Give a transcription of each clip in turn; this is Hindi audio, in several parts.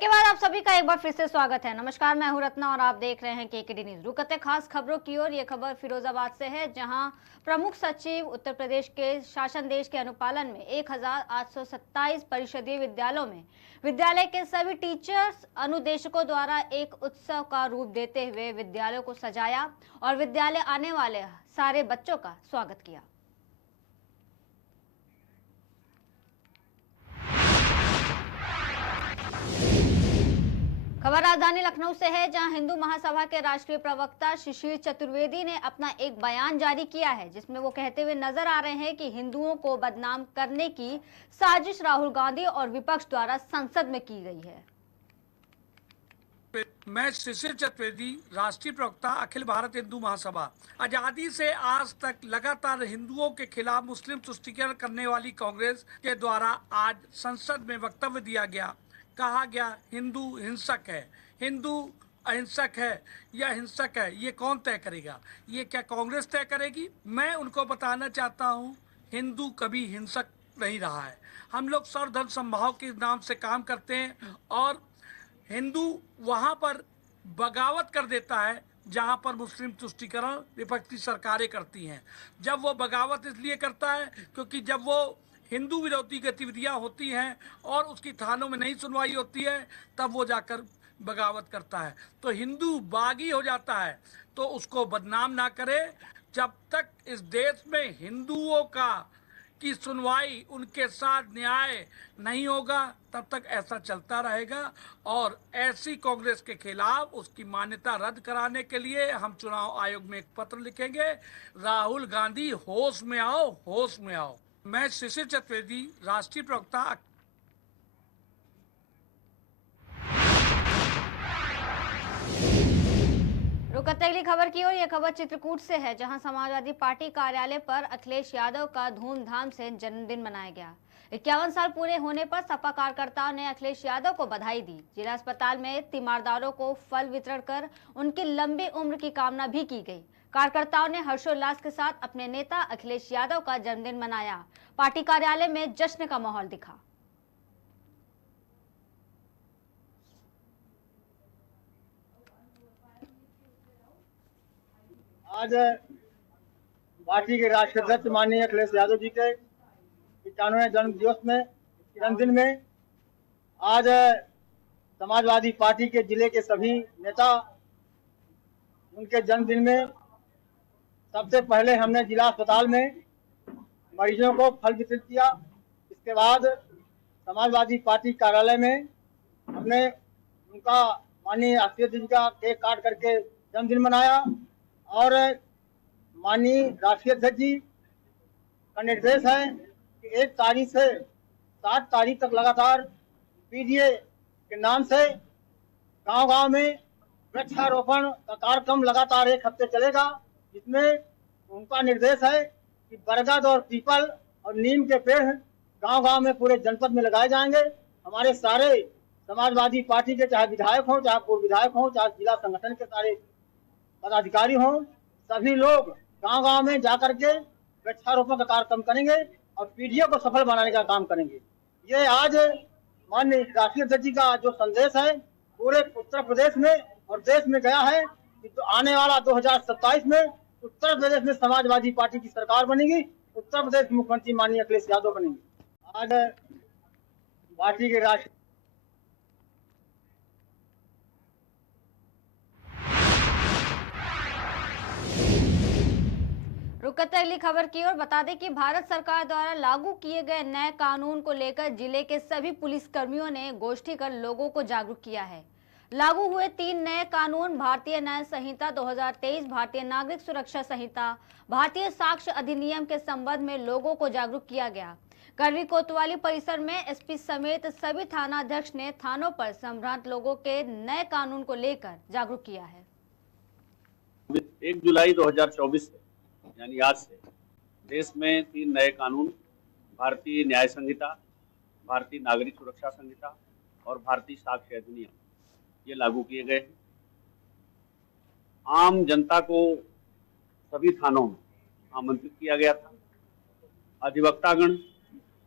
ब्रेक के बाद आप सभी का एक बार फिर से स्वागत है। नमस्कार, मैं हूं रत्ना और आप देख रहे हैं केकेडी न्यूज। रुक करते खास खबरों की ओर। ये खबर फिरोजाबाद से है, जहां प्रमुख सचिव उत्तर प्रदेश के शासन देश के अनुपालन में 1827 परिषदीय विद्यालयों में विद्यालय के सभी टीचर्स अनुदेशकों द्वारा एक उत्सव का रूप देते हुए विद्यालयों को सजाया और विद्यालय आने वाले सारे बच्चों का स्वागत किया। खबर राजधानी लखनऊ से है, जहां हिंदू महासभा के राष्ट्रीय प्रवक्ता शिशिर चतुर्वेदी ने अपना एक बयान जारी किया है, जिसमें वो कहते हुए नजर आ रहे हैं कि हिंदुओं को बदनाम करने की साजिश राहुल गांधी और विपक्ष द्वारा संसद में की गई है। मैं शिशिर चतुर्वेदी, राष्ट्रीय प्रवक्ता, अखिल भारत हिंदू महासभा। आजादी से आज तक लगातार हिंदुओं के खिलाफ मुस्लिम तुष्टीकरण करने वाली कांग्रेस के द्वारा आज संसद में वक्तव्य दिया गया। कहा गया हिंदू हिंसक है, हिंदू अहिंसक है या हिंसक है, ये कौन तय करेगा? ये क्या कांग्रेस तय करेगी? मैं उनको बताना चाहता हूँ, हिंदू कभी हिंसक नहीं रहा है। हम लोग सर्वधर्म समभाव के नाम से काम करते हैं और हिंदू वहां पर बगावत कर देता है जहां पर मुस्लिम तुष्टीकरण विपक्षी सरकारें करती हैं। जब वो बगावत इसलिए करता है क्योंकि जब वो हिंदू विरोधी गतिविधियां होती हैं और उसकी थानों में नहीं सुनवाई होती है, तब वो जाकर बगावत करता है। तो हिंदू बागी हो जाता है, तो उसको बदनाम ना करे। जब तक इस देश में हिंदुओं की सुनवाई, उनके साथ न्याय नहीं होगा, तब तक ऐसा चलता रहेगा। और ऐसी कांग्रेस के खिलाफ उसकी मान्यता रद्द कराने के लिए हम चुनाव आयोग में एक पत्र लिखेंगे। राहुल गांधी, होश में आओ, होश में आओ। मैं शिशिर चतुर्वेदी, राष्ट्रीय प्रवक्ता। रुकते अगली खबर की ओर। यह खबर चित्रकूट से है, जहां समाजवादी पार्टी कार्यालय पर अखिलेश यादव का धूमधाम से जन्मदिन मनाया गया। 51 साल पूरे होने पर सपा कार्यकर्ताओं ने अखिलेश यादव को बधाई दी। जिला अस्पताल में तीमारदारों को फल वितरण कर उनकी लंबी उम्र की कामना भी की गई। कार्यकर्ताओं ने हर्षोल्लास के साथ अपने नेता अखिलेश यादव का जन्मदिन मनाया। पार्टी कार्यालय में जश्न का माहौल दिखा। आज पार्टी के राष्ट्रीय अध्यक्ष माननीय अखिलेश यादव जी के 95वें जन्मदिन में आज समाजवादी पार्टी के जिले के सभी नेता उनके जन्मदिन में सबसे पहले हमने जिला अस्पताल में मरीजों को फल वितरित किया। इसके बाद समाजवादी पार्टी कार्यालय में हमने उनका माननीय राष्ट्रीय अध्यक्ष जी का केक काट करके जन्मदिन मनाया और माननीय राष्ट्रीय अध्यक्ष जी का निर्देश है कि 1 तारीख से 7 तारीख तक लगातार पीडीए के नाम से गांव-गांव में वृक्षारोपण का कार्यक्रम लगातार 1 हफ्ते चलेगा, जिसमें उनका निर्देश है कि बरगद और पीपल और नीम के पेड़ गांव-गांव में पूरे जनपद में लगाए जाएंगे। हमारे सारे समाजवादी पार्टी के चाहे विधायक हों, चाहे पूर्व विधायक हों, चाहे जिला संगठन के सारे पदाधिकारी हों, सभी लोग गांव-गांव में जाकर के वृक्षारोपण का कार्यक्रम करेंगे और पीढ़ियों को सफल बनाने का काम करेंगे। ये आज माननीय राष्ट्रीय अध्यक्ष जी का जो संदेश है पूरे उत्तर प्रदेश में और देश में गया है कि तो आने वाला 2027 में उत्तर प्रदेश में समाजवादी पार्टी की सरकार बनेगी, उत्तर प्रदेश मुख्यमंत्री माननीय अखिलेश यादव बनेंगे। आज पार्टी के राष्ट्रीय रुकते अगली खबर की ओर। बता दें कि भारत सरकार द्वारा लागू किए गए नए कानून को लेकर जिले के सभी पुलिस कर्मियों ने गोष्ठी कर लोगों को जागरूक किया है। लागू हुए 3 नए कानून भारतीय न्याय संहिता 2023, भारतीय नागरिक सुरक्षा संहिता, भारतीय साक्ष्य अधिनियम के संबंध में लोगों को जागरूक किया गया। करवी कोतवाली परिसर में एसपी समेत सभी थानाध्यक्ष ने थानों पर संभ्रांत लोगों के नए कानून को लेकर जागरूक किया है। 1 जुलाई 2024 से यानी आज से देश में 3 नए कानून, भारतीय न्याय संहिता, भारतीय नागरिक सुरक्षा संहिता और भारतीय साक्ष्य अधिनियम, ये लागू किए गए हैं। आम जनता को सभी थानों में आमंत्रित किया गया था। अधिवक्तागण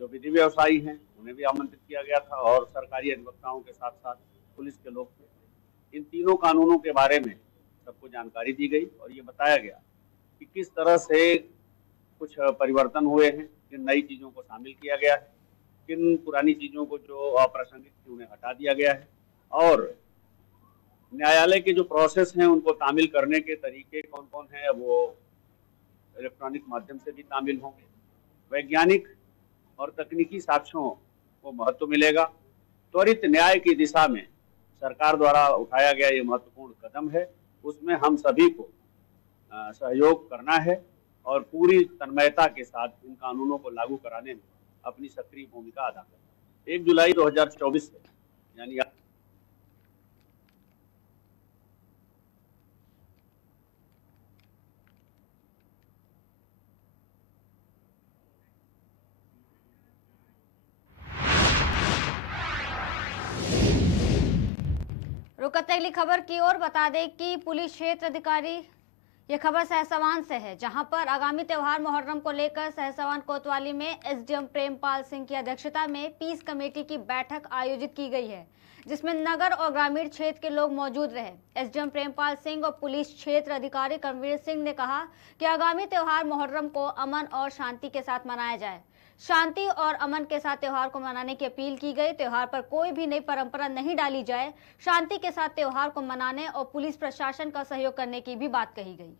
जो विधि व्यवसायी हैं उन्हें भी आमंत्रित किया गया था और सरकारी अधिवक्ताओं के साथ साथ पुलिस के लोग थे। इन तीनों कानूनों के बारे में सबको जानकारी दी गई और ये बताया गया कि किस तरह से कुछ परिवर्तन हुए हैं, किन नई चीज़ों को शामिल किया गया है, किन पुरानी चीज़ों को जो अप्रासंगिक थी उन्हें हटा दिया गया है, और न्यायालय के जो प्रोसेस हैं उनको तामील करने के तरीके कौन कौन हैं वो इलेक्ट्रॉनिक माध्यम से भी तामील होंगे। वैज्ञानिक और तकनीकी साक्ष्यों को महत्व मिलेगा। त्वरित न्याय की दिशा में सरकार द्वारा उठाया गया ये महत्वपूर्ण कदम है, उसमें हम सभी को सहयोग करना है और पूरी तन्मयता के साथ इन कानूनों को लागू कराने में अपनी सक्रिय भूमिका अदा करना। 1 जुलाई 2024 से यानी रुकते अगली खबर की ओर बता दें कि पुलिस क्षेत्र अधिकारी, ये खबर सहसवान से है, जहां पर आगामी त्योहार मुहर्रम को लेकर सहसवान कोतवाली में एसडीएम प्रेमपाल सिंह की अध्यक्षता में पीस कमेटी की बैठक आयोजित की गई है, जिसमें नगर और ग्रामीण क्षेत्र के लोग मौजूद रहे। एसडीएम प्रेमपाल सिंह और पुलिस क्षेत्र अधिकारी करमवीर सिंह ने कहा कि आगामी त्योहार मुहर्रम को अमन और शांति के साथ मनाया जाए। शांति और अमन के साथ त्योहार को मनाने की अपील की गई। त्योहार पर कोई भी नई परंपरा नहीं डाली जाए, शांति के साथ त्योहार को मनाने और पुलिस प्रशासन का सहयोग करने की भी बात कही गई।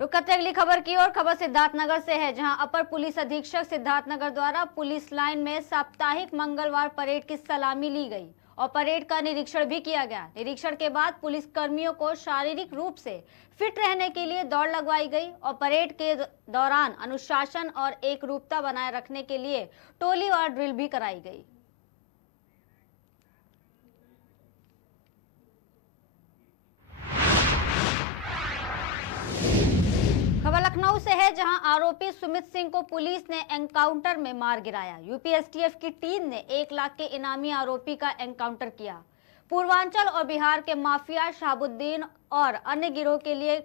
रुकते अगली खबर की ओर, खबर सिद्धार्थनगर से है, जहां अपर पुलिस अधीक्षक सिद्धार्थनगर द्वारा पुलिस लाइन में साप्ताहिक मंगलवार परेड की सलामी ली गई और परेड का निरीक्षण भी किया गया। निरीक्षण के बाद पुलिस कर्मियों को शारीरिक रूप से फिट रहने के लिए दौड़ लगवाई गई और परेड के दौरान अनुशासन और एकरूपता बनाए रखने के लिए टोली और ड्रिल भी कराई गई। खबर लखनऊ से है, जहां आरोपी सुमित सिंह को पुलिस ने एनकाउंटर में मार गिराया। यूपी एसटीएफ की टीम ने 1 लाख के इनामी आरोपी का एनकाउंटर किया। पूर्वांचल और बिहार के माफिया शहाबुद्दीन और अन्य गिरोह के लिए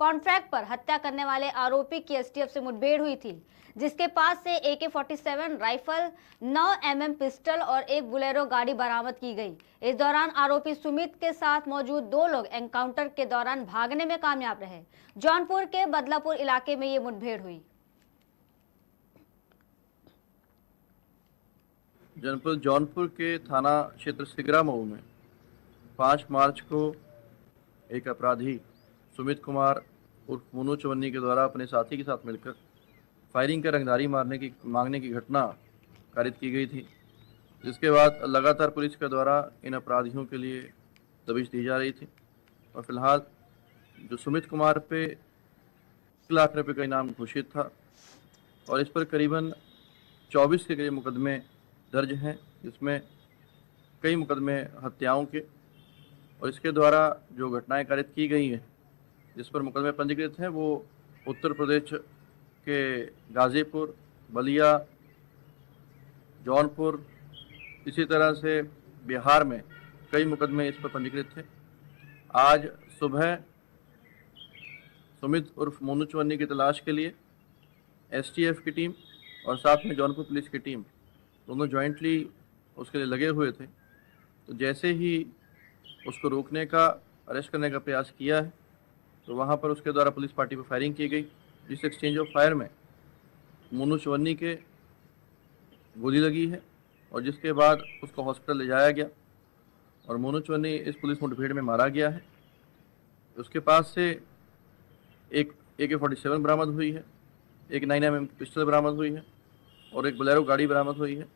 कॉन्ट्रैक्ट पर हत्या करने वाले आरोपी की एसटीएफ से मुठभेड़ हुई थी, जिसके पास से AK-47 राइफल, 9 mm पिस्टल और एक बुलेरो गाड़ी बरामद की गई। इस दौरान आरोपी सुमित के साथ मौजूद 2 लोग एनकाउंटर के दौरान भागने में कामयाब रहे। जौनपुर के बदलापुर इलाके में ये मुठभेड़ हुई। जनपद जौनपुर के थाना क्षेत्र सिगरा मऊ में 5 मार्च को एक अपराधी सुमित कुमार उर्फ मोनू चवन्नी के द्वारा अपने साथी के साथ मिलकर फायरिंग कर रंगदारी मांगने की घटना कारित की गई थी, जिसके बाद लगातार पुलिस के द्वारा इन अपराधियों के लिए दबिश दी जा रही थी और फिलहाल जो सुमित कुमार पे 1 लाख रुपये का इनाम घोषित था और इस पर करीबन 24 के करीब मुकदमे दर्ज हैं, जिसमें कई मुकदमे हत्याओं के और इसके द्वारा जो घटनाएं कारित की गई हैं, जिस पर मुकदमे पंजीकृत हैं, वो उत्तर प्रदेश के गाज़ीपुर, बलिया, जौनपुर, इसी तरह से बिहार में कई मुकदमे इस पर पंजीकृत थे। आज सुबह सुमित उर्फ मोनू चवन्नी की तलाश के लिए एसटीएफ की टीम और साथ में जौनपुर पुलिस की टीम दोनों जॉइंटली उसके लिए लगे हुए थे। तो जैसे ही उसको रोकने का, अरेस्ट करने का प्रयास किया है, तो वहाँ पर उसके द्वारा पुलिस पार्टी पर फायरिंग की गई, जिस एक्सचेंज ऑफ फायर में मोनू चवन्नी के गोली लगी है और जिसके बाद उसको हॉस्पिटल ले जाया गया और मोनू चवन्नी इस पुलिस मुठभेड़ में मारा गया है। उसके पास से एक AK-47 बरामद हुई है, एक 9 mm पिस्टल बरामद हुई है और एक बोलेरो गाड़ी बरामद हुई है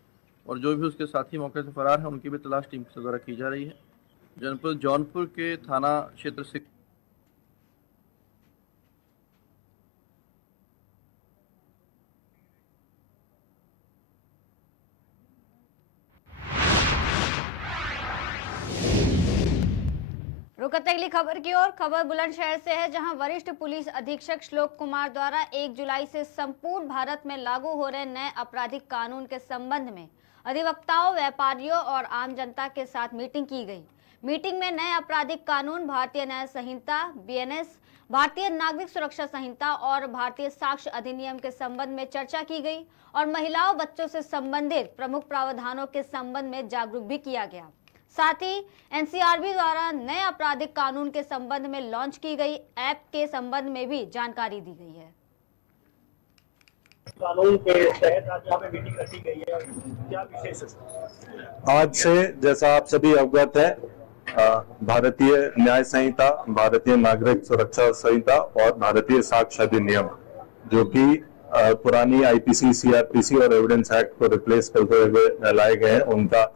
और जो भी उसके साथी मौके से फरार हैं उनकी भी तलाश टीम के द्वारा की जा रही है। जनपद जौनपुर के थाना क्षेत्र से रुकते अगली खबर की ओर, खबर बुलंदशहर से है, जहां वरिष्ठ पुलिस अधीक्षक श्लोक कुमार द्वारा 1 जुलाई से संपूर्ण भारत में लागू हो रहे नए आपराधिक कानून के संबंध में अधिवक्ताओं, व्यापारियों और आम जनता के साथ मीटिंग की गई। मीटिंग में नए आपराधिक कानून, भारतीय न्याय संहिता, BNS, भारतीय नागरिक सुरक्षा संहिता और भारतीय साक्ष्य अधिनियम के संबंध में चर्चा की गई और महिलाओं बच्चों से संबंधित प्रमुख प्रावधानों के संबंध में जागरूक भी किया गया। साथ ही एनसीआरबी द्वारा नए आपराधिक कानून के संबंध में लॉन्च की गई ऐप के संबंध में भी जानकारी दी गई है। कानून के तहत आज यहाँ पे मीटिंग रखी गई है, क्या विशेष है? आज से जैसा आप सभी अवगत है, भारतीय न्याय संहिता, भारतीय नागरिक सुरक्षा संहिता और भारतीय साक्ष्य अधिनियम, जो कि पुरानी आईपीसी, सीआरपीसी और एविडेंस एक्ट को रिप्लेस करते हुए लाए गए हैं, उनका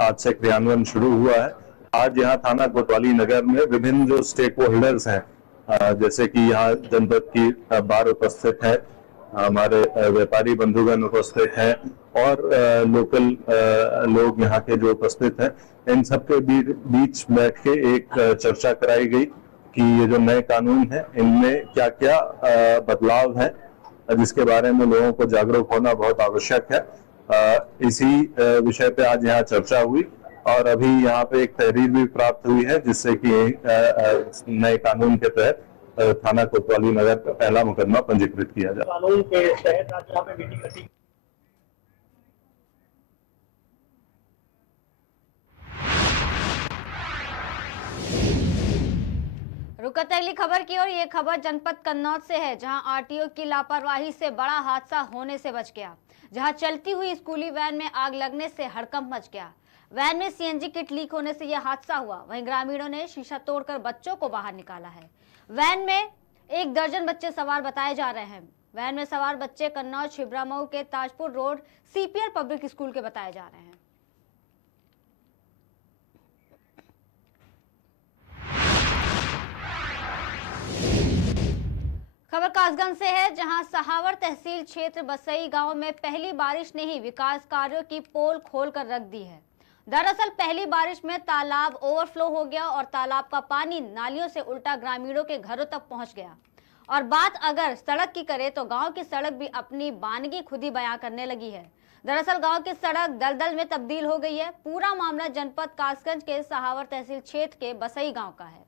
आज से क्रियान्वयन शुरू हुआ है। आज यहाँ थाना कोतवाली नगर में विभिन्न जो स्टेक होल्डर्स हैं, जैसे कि यहाँ जनपद की बार उपस्थित है, हमारे व्यापारी बंधुगण उपस्थित हैं और लोकल लोग यहाँ के जो उपस्थित हैं, इन सबके बीच बैठ के एक चर्चा कराई गई कि ये जो नए कानून हैं इनमें क्या क्या बदलाव है, जिसके बारे में लोगों को जागरूक होना बहुत आवश्यक है। इसी विषय पे आज यहाँ चर्चा हुई और अभी यहाँ पे एक तहरीर भी प्राप्त हुई है, जिससे कि नए कानून के तहत थाना कोतवाली नगर का पहला मुकदमा पंजीकृत किया जाए। कानून के तहत आज यहाँ पे मीटिंग रखी। रुकते अगली खबर की ओर। ये खबर जनपद कन्नौज से है, जहां आरटीओ की लापरवाही से बड़ा हादसा होने से बच गया। जहां चलती हुई स्कूली वैन में आग लगने से हड़कंप मच गया। वैन में सीएनजी किट लीक होने से यह हादसा हुआ। वहीं ग्रामीणों ने शीशा तोड़कर बच्चों को बाहर निकाला है। वैन में 1 दर्जन बच्चे सवार बताए जा रहे हैं। वैन में सवार बच्चे कन्नौज छिबरामऊ के Tajpur road CPR public school के बताए जा रहे हैं। खबर कासगंज से है, जहां सहावर तहसील क्षेत्र बसई गांव में पहली बारिश ने ही विकास कार्यों की पोल खोलकर रख दी है। दरअसल पहली बारिश में तालाब ओवरफ्लो हो गया और तालाब का पानी नालियों से उल्टा ग्रामीणों के घरों तक पहुंच गया। और बात अगर सड़क की करें तो गांव की सड़क भी अपनी बानगी खुद ही बयां करने लगी है। दरअसल गांव की सड़क दलदल में तब्दील हो गई है। पूरा मामला जनपद कासगंज के सहावर तहसील क्षेत्र के बसई गांव का है।